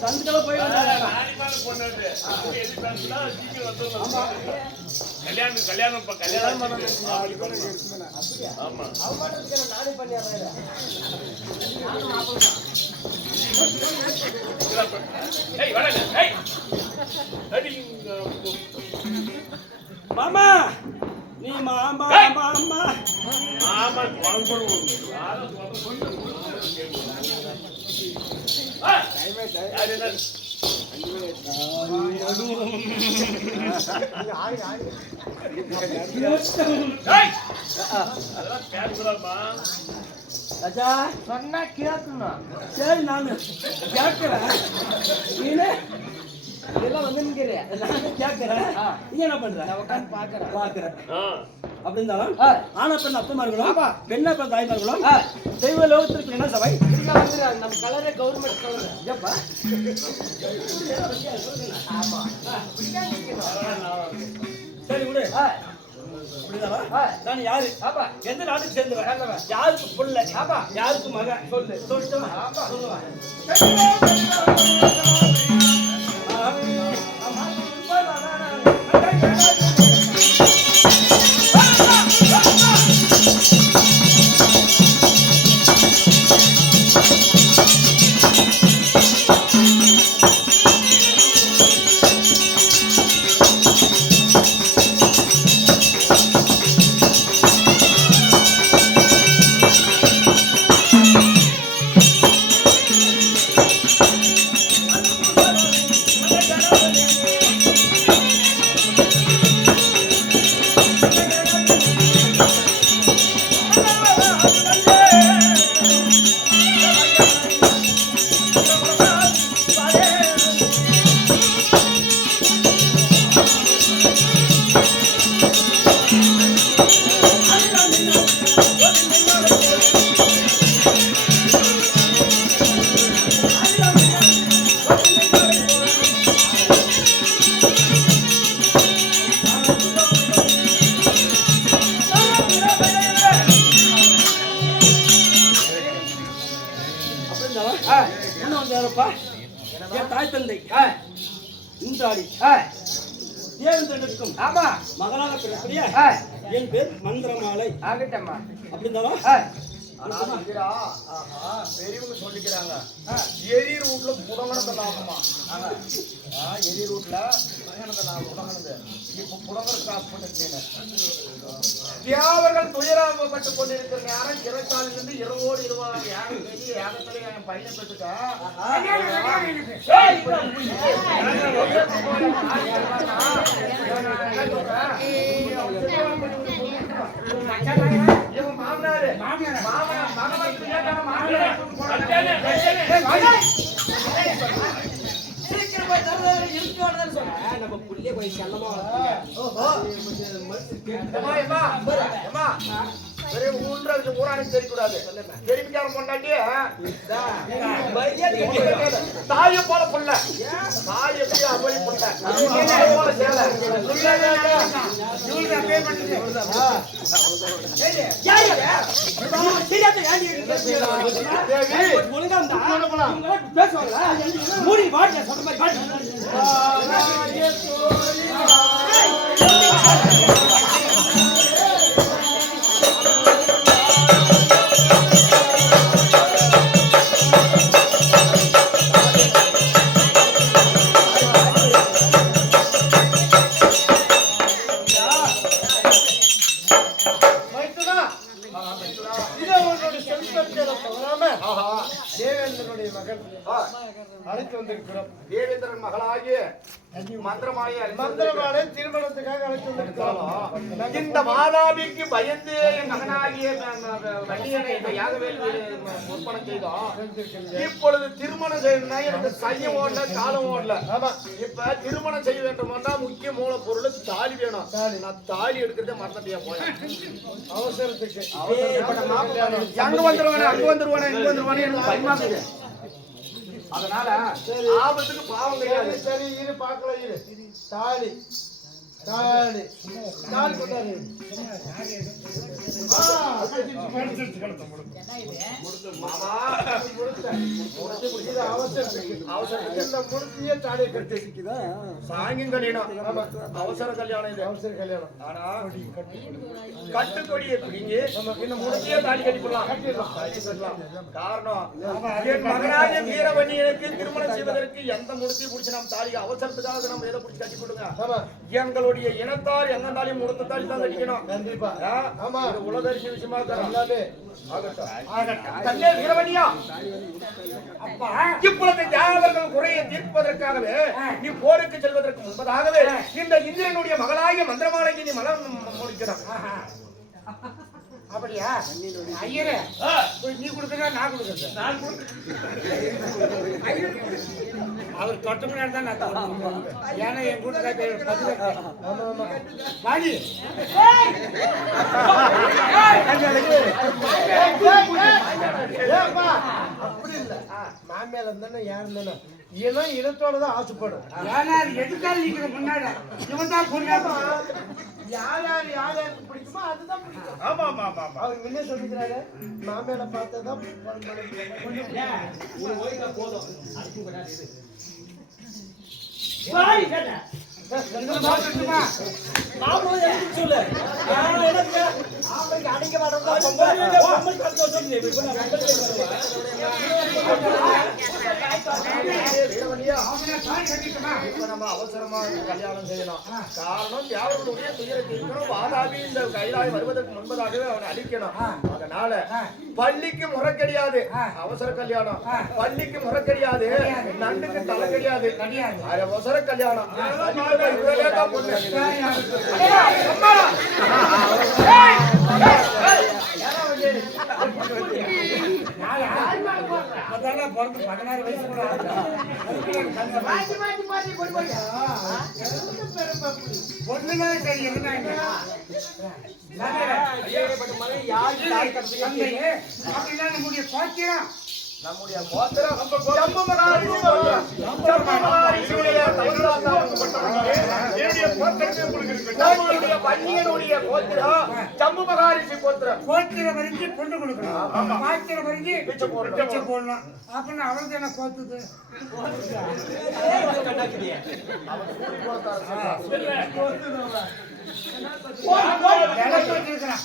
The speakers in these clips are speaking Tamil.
சந்துக்கெல்லாம் போய் கல்யாணம் கல்யாணம் கல்யாணம் ஆமா. அடி இங்க மாமா! நீ மாமா ஏய். மாமா. ஆமா வாங்கணும் யாரோ ராஜா சொன்னா கேட்கணும். சரி நான் கேட்கிறேன். இதெல்லாம் வந்து நிக்கிறேன் நானு கேட்கிறேன் நீ என்ன பண்ற? நான் உட்காந்து பாக்குறேன் பாக்குறேன் அப்படி இருந்தாலும். ஆனா பெண் அப்பமார்களும் ஆமா. பெண்ணா பெண் தாய்மார்களும் ஆ. தெய்வ லோகத்திற்கு என்ன சபை? இதுல வந்து நம்ம கலரே கவர்மெண்ட் கலர். ஏப்பா ஆமா. சரி விடு. நான் யாரு? ஆமா. எந்த நாட்டுக்கு சேர்ந்தவன். யாருக்கு புள்ள? ஆமா. யாருக்கு மகன்? சொல்லு. சொல்லட்டுமா. ஆமா. சொல்லுவா அப்படிந்தாவா ஆ, தேவேந்திரனுக்கும் ஆமா. மகனாக பிறக்கூடிய ஆ, என் பேர் மந்திரமாலை. ஆகட்டம்மா அப்படிந்தாவா ஆ, பெரியவங்க சொல்லிக்கிறாங்க. எரி ரூட்ல புடங்கணத்தை லாபமா எரி ரூட்ல புடங்கணத்தை லாபம் புடங்கணது இப்போ புடங்கர் கிராஸ் பண்ணிருக்கீங்க தியாவர்கள் துயராகப்பட்டு கொண்டிருக்கிற நேரம் இருபத்தாலிலிருந்து இருபோடு இருபது யாக பெரிய யாகத்துல என் பையனை பெற்றுக்க? மாமனாரு. மாமியார்? மாமனார் மகன் கேட்டான மாமியார் நம்ம புள்ளிய போய் செல்லமா ஓஹோ. ஒரே ஊன்றது ஊரானுக்கு தெரியக்கூடாது. தெரிவிக்காம பொண்டாட்டி, இதா. தாயை போல புள்ள. தாய் எப்படி அப்படி புள்ள. போல சேலை. வந்திருக்கிறோம். தேவேந்திரன் மகளாகிய வந்திருக்கிறேன். மந்திரமாலை திருமணத்துக்காக அழைத்து வந்திருக்கிறோம். இந்த மாதாவிக்கு பயந்து என் மகனாகிய வள்ளியனை யாகவேல் செய்தோம். இப்பொழுது திருமணம் செய்யணும்னா எனக்கு கையும் ஓடல காலம் ஓடல. இப்ப திருமணம் செய்ய வேண்டும்னா முக்கிய மூலப்பொருள் தாலி வேணும். நான் தாலி எடுக்கிறதே மறந்துட்டியா போய் அவசரத்துக்கு. அங்க வந்துருவானே அங்க வந்துருவானே இங்க வந்துருவானே எனக்கு அதனால ஆபத்துக்கு பாவம் கிடையாது. சரி இரு பார்க்கல இரு. தாலி தாலி தாலி சாங்கியம் கல்யாணம். அவசர கல்யாணம் இது. அவசர கல்யாணம். ஆனா கட்டுக்கொடியை பிடிங்கி இந்த முடிச்சியே தாலி கட்டிக்கலாம் காரணம் என் திருமணம் செய்வதற்கு எந்த முடிச்சி பிடிச்சி நம்ம தாலி அவசரத்துக்காக நம்ம எதை பிடிச்சி கட்டி கொடுங்க ஆமா. எங்களுடைய இனத்தார் எந்த தாலியும் முடுத்த தாலி தான் கட்டிக்கணும் கண்டிப்பா? ஆமா. இது உலகரிசி விஷயமா. எல்லாமே. ஆகட்டும். கண்ணே வீரவணியா இப்பொழுது யாவர்கள் குறையை தீர்ப்பதற்காகவே நீ போருக்கு செல்வதற்கு முன்பதாகவே இந்த இந்திரனுடைய மகளாகிய மந்திரமாலைக்கு நீ மனம் முடிக்கணும். அப்படியா ஐயரே நீ கொடுக்கறதா நான் கொடுக்கறதா நான் அவர் தொட்ட முன்னாடி தான் நான் கொடுக்கணும். ஏன்னா என் கூட்டுக்காரர் பேர் ஆமா ஆமா அப்படி இல்ல மாமியார் இருந்தானே யார் இருந்தானே இனம் இனத்தோட தான் ஆசைப்படும் ஏன்னா எதுக்காக நிக்கிற முன்னாடி இவன் தான் பொண்ணு யார் யார் யார் யாருக்கு பிடிக்குமோ அதுதான் பிடிக்கும். ஆமா ஆமா ஆமா ஆமா. அவர் முன்னே சொல்லிக்கிறாரு? மாமியார பார்த்ததான் கேட்டேன். அவசரமா கல்யாணம் செய்யணும் காரணம் யாவர்களுடைய துயரை வாதாபி இந்த கைலாய் வருவதற்கு முன்பதாகவே அவனை அழிக்கணும் அதனால பள்ளிக்கு முறை கிடையாது அவசர கல்யாணம் பள்ளிக்கு முறை கிடையாது நண்டுக்கு தலை கிடையாது அவசர கல்யாணம் பொண்ணு. பிறந்து பதினாறு வயசு கூட சரி இருந்தாங்க அப்படின்னா நம்முடைய பாக்கியம். நம்முடைய கோத்திரம் கோத்திரம். பன்னியனுடைய கோத்திரம் ஜம்பு மகாரிஷி கோத்திரம். கோத்திர வரைக்கும் பொண்ணு கொடுக்கணும். பிச்சை. பிச்சை போடணும். அப்படின்னு அவளுக்கு என்ன கோத்துது? எனக்கு வச்சிருக்கிறான்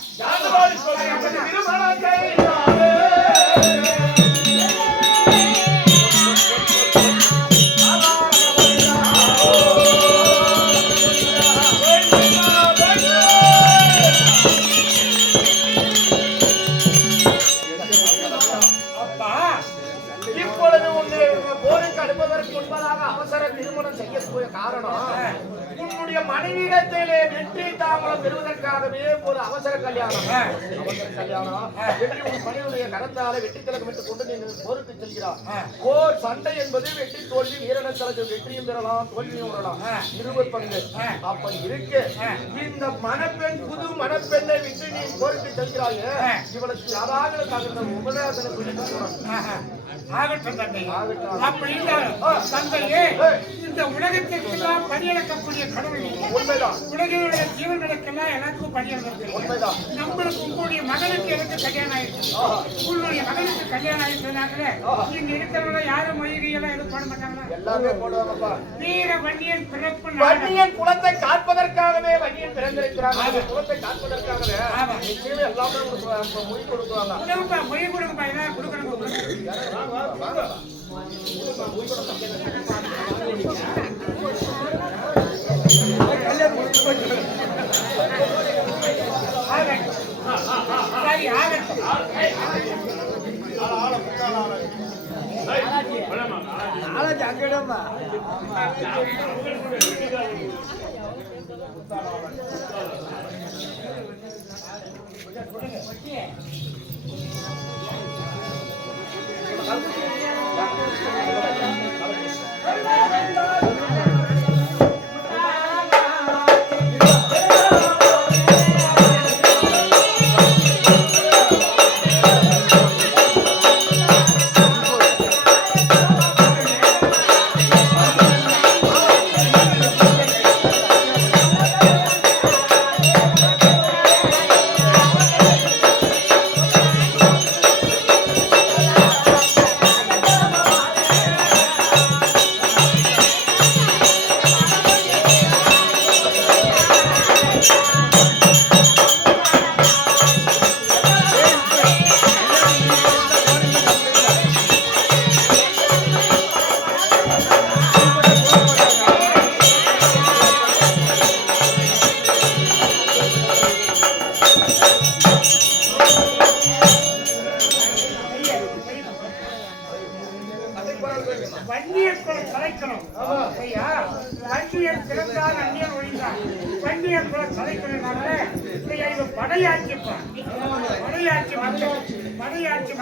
அனுப்புவதற்கு முன்பதாக அவசர திருமணம் செய்யக்கூடிய காரணம் உன்னுடைய மனைவியிடத்திலே வெற்றி தாமலம் பெறுவதற்காகவே ஒரு அவசர கல்யாணம். அவசர கல்யாணம். வெற்றி உன் மனைவியுடைய கரத்தால வெற்றி திலகமிட்டு கொண்டு நீங்கள் போருக்கு செல்கிறார் போர் சண்டை என்பது வெற்றி தோல்வி வீரனத்தலத்தில் வெற்றியும் பெறலாம் தோல்வியும் பெறலாம். இருபது பங்கு. அப்ப இருக்கு. இந்த மணப்பெண் புது மணப்பெண்ணை விட்டு நீ போருக்கு செல்கிறாயே. இவளுக்கு யாராவது சொல்லி ஆகட்டும் தந்தை. ஆகட்டும். அப்படி இருந்தாலும் தந்தையே இந்த உலகத்திற்கெல்லாம் பணியளக்கக்கூடிய கடவுள். உலகினுடைய ஜீவன்களுக்கெல்லாம் எல்லாத்துக்கும் பணியளக்கிறது உண்மைதான். நம்மளுக்கு உங்களுடைய மகனுக்கு எனக்கு கல்யாணம் ஆயிடுச்சு? உங்களுடைய மகனுக்கு கல்யாணம் ஆயிடுச்சதுனால இங்க இருக்கிறவங்க யாரும் மொழிகையெல்லாம் எதுவும் போட மாட்டாங்களா? எல்லாமே போடுவாங்கப்பா. வீர வன்னியன் பிறப்பு வன்னியன் குலத்தை காப்பதற்காகவே வன்னியன் பிறந்திருக்கிறாங்க அந்த குலத்தை காப்பதற்காகவே எல்லாமே மொழி கொடுக்குறாங்க. கொடுங்கப்பா மொழி கொடுங்கப்பா எல்லாம் கொடுக்கணும். ஆகட்டும் சரி சொல்லுங்க Thank you.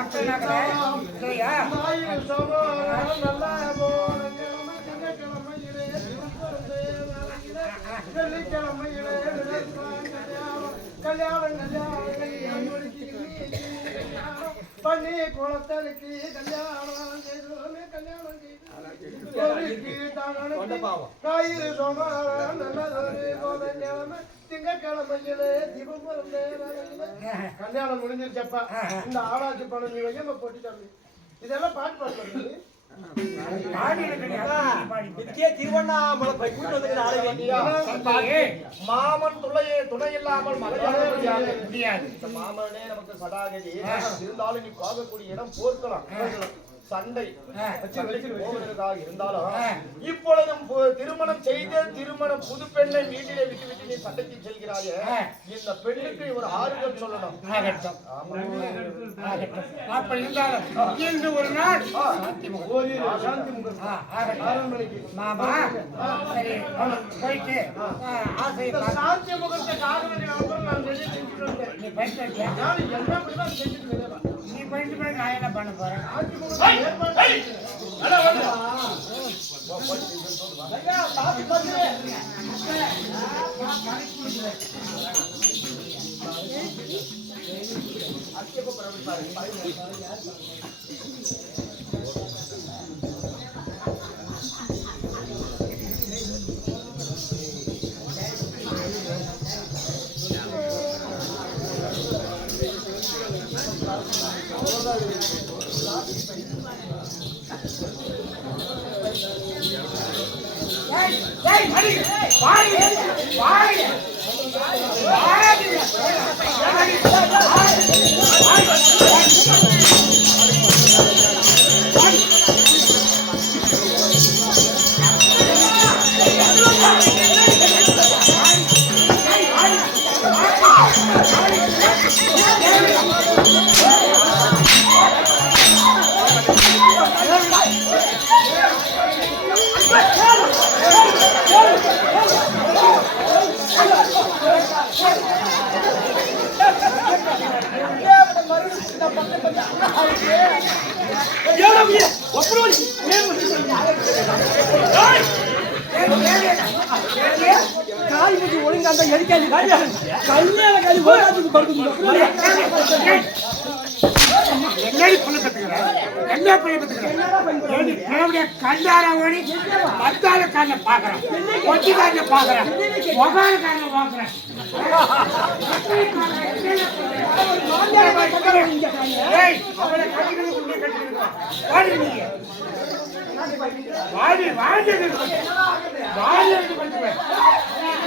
மக்கள்னால ஐயா பண்ணி குளத்தலுக்கு கல்யாணம் செய்தோமே கல்யாணம் செய்து நல்லதொரு கோதங்கிழமை திங்கக்கிழமையிலே தீபம். கல்யாணம் முடிஞ்சிருச்சப்பா. இந்த ஆராய்ச்சி பணம் நீ வையமா போட்டு தம்பி இதெல்லாம் பாட்டு பாடுறது மாமன் துணையே துணை இல்லாமல் மாமனே நமக்கு சடாகதி. இருந்தாலும் நீ பார்க்கக்கூடிய இடம் போர்க்கலாம் சண்டை போவதற்காக இருந்தாலும் இப்பொழுதும் திருமணம் செய்த திருமணம் புது பெண்ணை வீட்டிலே விட்டு விட்டு நீ சண்டைக்கு செல்கிறாயே. இந்த பெண்ணுக்கு ஒரு ஆறுதல் சொல்லணும். அப்படி இருந்தாலும் இன்று ஒரு நாள் போயிட்டு சாந்தி முகத்தை காரணம் நான் செஞ்சுட்டு என்ன அப்படிதான் செஞ்சுட்டு இருந்தேன். நீ போயிட்டு நான் என்ன பண்ண போறேன் சாந்தி முகத்தை ஏற்பாடு ஐயா, சாந்தி என்ன மறுபடியும் கண்டாரா ஓடி, பார்க்கறேன். முகாரக்காரனை பார்க்கறேன். ஏய், அவனை கட்டிக்கிறது உன்னை கட்டிக்கிறது. வாடி.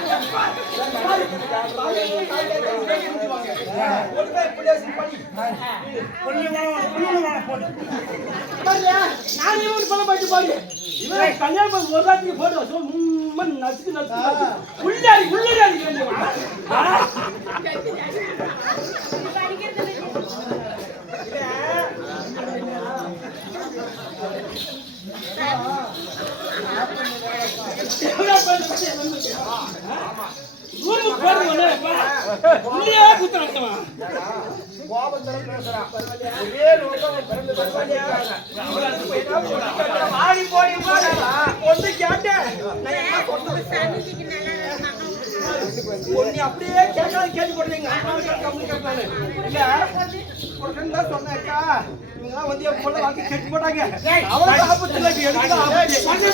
நீங்க. வாடி, வாடி நீங்க. வாடி நீங்க பண்ணுவேன். புள்ளி வேணும், புள்ளி வேணும் போடு. கல்யாணம் ஒரு ராத்திரி போட்டு சும்மா மும்மன் நசுக்கு உள்ளாடி உள்ளாடி ஊருக்கு போடுவானே உள்ளே குத்துறாங்க கோபத்துல பேசுறான் ஒரே நோக்கம் பிறந்து பண்ணிருக்காங்க போடி ஒன்று கேட்டேன் ஒன்னு அப்படியே கேட்காது கேட்டு போடுறீங்க இல்ல ஃப்ரெண்ட் தான் சொன்னாக்கா இவங்கலாம் வந்து என் பொண்ணை வாங்கி கெட்டு போட்டாங்க அவளுக்கு ஆபத்து இல்லை எனக்கு ஆபத்து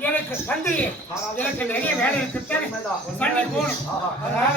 எனக்கு தந்தி எனக்கு நிறைய வேலை இருக்கு போகணும். அதனால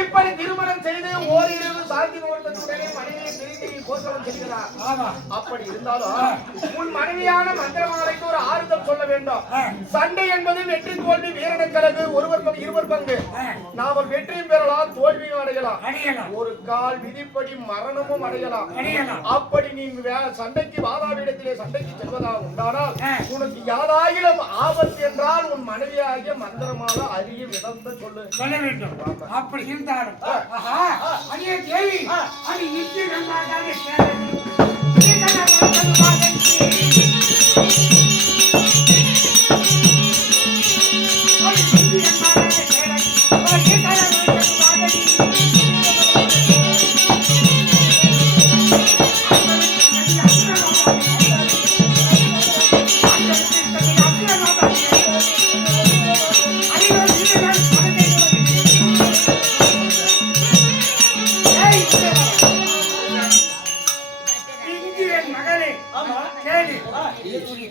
இப்படி திருமணம் செய்து ஓரிரவு சாந்தி முகூர்த்தத்துடனே மனைவியை பிரிந்து கோசலம் செய்கிறார் அப்படி இருந்தாலும் உன் மனைவியான மந்திரமாலைக்கு ஒரு ஆறுதல் சொல்ல வேண்டும். சண்டை என்பது வெற்றி தோல்வி வீரனுக்கிறது ஒருவர் பங்கு இருவர் பங்கு. நாமல் வெற்றியும் பெறலாம் தோல்வியும் அடையலாம். ஒரு கால் விதிப்படி மரணமும் அடையலாம். அப்படி நீ சண்டைக்கு வாதாவிடத்திலே சண்டைக்கு செல்வதாக உண்டானால். உனக்கு யாராயிரம் ஆபத்து என்றால் உன் மனைவியாகிய மந்திரமாக அறிய விதந்த சொல்லு சொல்ல வேண்டும். அப்படி இருந்தாலும் ஆஹா அடியே தேவி அது நிச்சயம் நம்பாதானே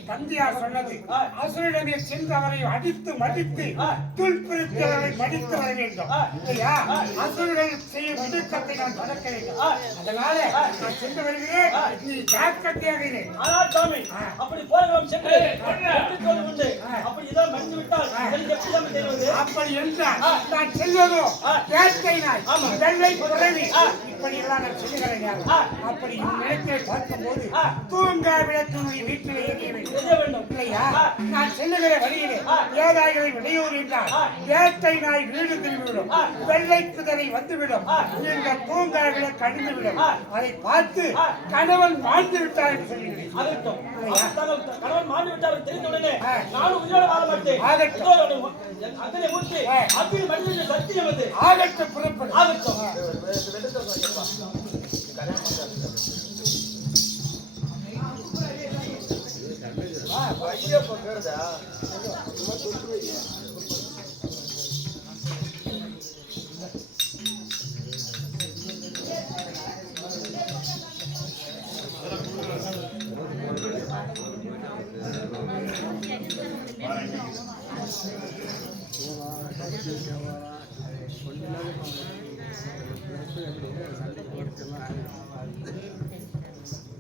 தந்தையார் சொன்னது. அசுரனிடமே சென்று அவரை அடித்து மடித்து அவரை மடித்து வர வேண்டும். இல்லையா அசுரர்கள் செய்யும் இடுக்கத்தை நான் வளர்க்க வேண்டும். அதனால நான் சென்று வருகிறேன். நீ ஜாக்கிரதையாக இரு. ஆனால் சாமி அப்படி போகிறோம் சென்று வெற்றி தோல்வி உண்டு. அப்படி இதான் மடிந்து விட்டால் எனக்கு எப்படி சாமி தெரிவது? அப்படி என்றால் நான் செல்வதோ? வேட்டை நாய். வெள்ளை புறவி. இப்படி எல்லாம் நான் சொல்லுகிறேன் அப்படி நிலத்தை பார்க்கும்போது தூங்கா விளக்கினுடைய வீட்டிலே எரிய வேண்டும் தெரிய வேண்டும். இல்லையா? நான் செல்லுகிற வழியிலே ஏதாய்களை விடையூர் என்றால் வேட்டை நாய் வீடு திரும்பிவிடும் வெள்ளை குதிரை வந்துவிடும். இந்த பூங்காவில கழிந்துவிடும். அதை பார்த்து கணவன் வாழ்ந்து விட்டார் என்று சொல்லுகிறேன். கணவன் மாறி விட்டார் தெரிந்த உடனே ஆ. நானும் உயிரோட வாழ மாட்டேன். அத்தனை ஊற்றி. அத்தனை மனிதனுடைய சத்தியம் வந்து ஆகட்டும் புறப்படும் ஆகட்டும். ஐயப்பா பேருடா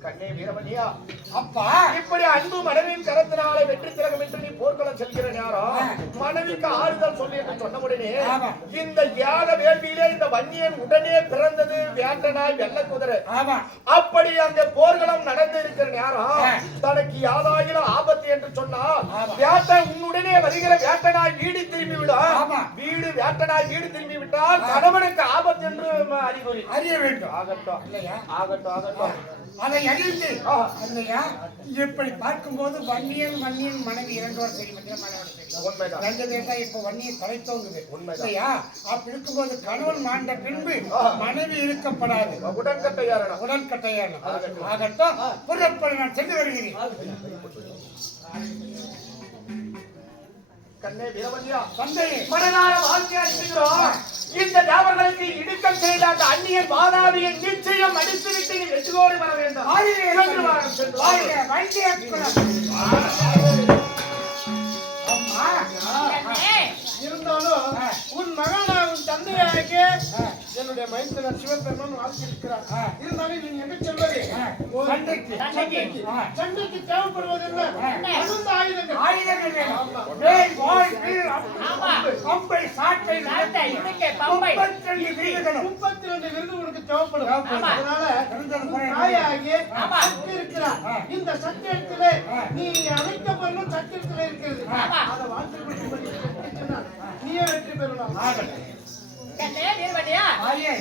கண்ணே வீரமணியா. அப்பா. இப்படி அன்பு மனைவியின் கரத்தினாலே வெற்றி திலகம் என்று நீ போர்க்களம் செல்கிற நேரம் மனைவிக்கு ஆறுதல் சொல்லி என்று சொன்ன உடனே. இந்த யாக வேள்வியிலே இந்த வன்னியன் உடனே பிறந்தது வேட்டனாய் வெள்ள குதிரை அப்படி அங்க போர்களும் நடந்து இருக்கிற நேரம். தனக்கு யாதாயிலும் ஆபத்து என்று சொன்னால். வேட்டை உன்னுடனே வருகிற வேட்டனாய் வீடு திரும்பி விடும். வீடு வேட்டனாய் வீடு திரும்பி விட்டால் கணவனுக்கு ஆபத்து என்று அறிகுறி. அறிய வேண்டும். ஆகட்டும். ஆகட்டும் ஆகட்டும். அதை அறிந்து. இல்லையா இப்படி பார்க்கும்போது வன்னியன் வன்னியன் மனைவி இரண்டோர் சரி மத்தியில் மனைவி உண்மைதான். ரெண்டு பேர் தான் இப்ப வன்னியை தலை தோங்குது. உண்மைதான். இல்லையா? அப்படி இருக்கும்போது கணவன் மாண்ட பின்பு. மனைவி இருக்கப்படாது. உடன்கட்டை ஏறணும் உடன்கட்டையான ஆகட்டும். புறப்பட நான் சென்று வருகிறேன். கண்ணே வீரவல்லியா தந்தையே. மனதார வாழ்க்கை அளிக்கிறோம் இந்த தேவர்களுக்கு இடுக்கம் செய்த அந்த அந்நியன் வாதாபியை நிச்சயம் அடித்து விட்டு நீ வெற்றிகோடு வர வேண்டும். இருந்தாலும். உன் மகன் உன் தந்தையாருக்கு. என்னுடைய மைந்தனர் சிவபெருமான் வாழ்த்திருக்கிறார். இருந்தாலும் நீ எங்க செல்வது. சண்டைக்கு. சண்டைக்கு தேவைப்படுவது என்ன ஆயுதங்கள் ஆயுதங்கள் சாட்டை. முப்பத்தி ரெண்டு விருது உனக்கு தேவைப்படும். அதனால. தாயாகி இருக்கிறார். இந்த சத்திரத்திலே. நீ அழைக்கப்படணும் சத்திரத்திலே இருக்கிறது ஆ. அதை வாழ்த்து நீயே வெற்றி பெறலாம் ஆகட்டும். கண்ணே, ஆயே.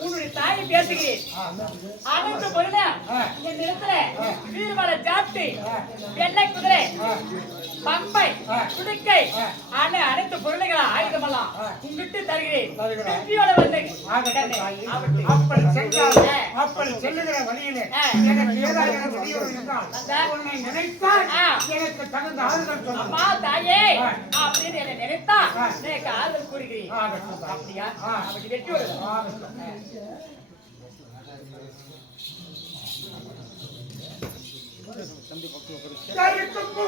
உன்னுடைய தாயை பேசுகிறேன் அனைத்து பொருள. என் நிலத்துல. வீரமல ஜாப்தி ஆ. வெள்ளை குதிரை. பம்பை ஆ. துடுக்கை ஆ. அனை அனைத்து பொருளைகளா ஆயுதமெல்லாம் ஆ. உங்கிட்டு தருகிறேன். அப்படி சென்றால். அப்படி செல்லுகிற வழியிலே. எனக்கு ஏதாவது? உன்னை நினைத்தால். எனக்கு தகுந்த ஆறுதல் அம்மா தாயே. அப்படின்னு என்னை நினைத்தா ஆ. எனக்கு ஆறுதல் கூறுகிறேன். அப்படியா ஆ. அவனுக்கு வெற்றியோட ಸಂಧಿ ಪಕ್ಷ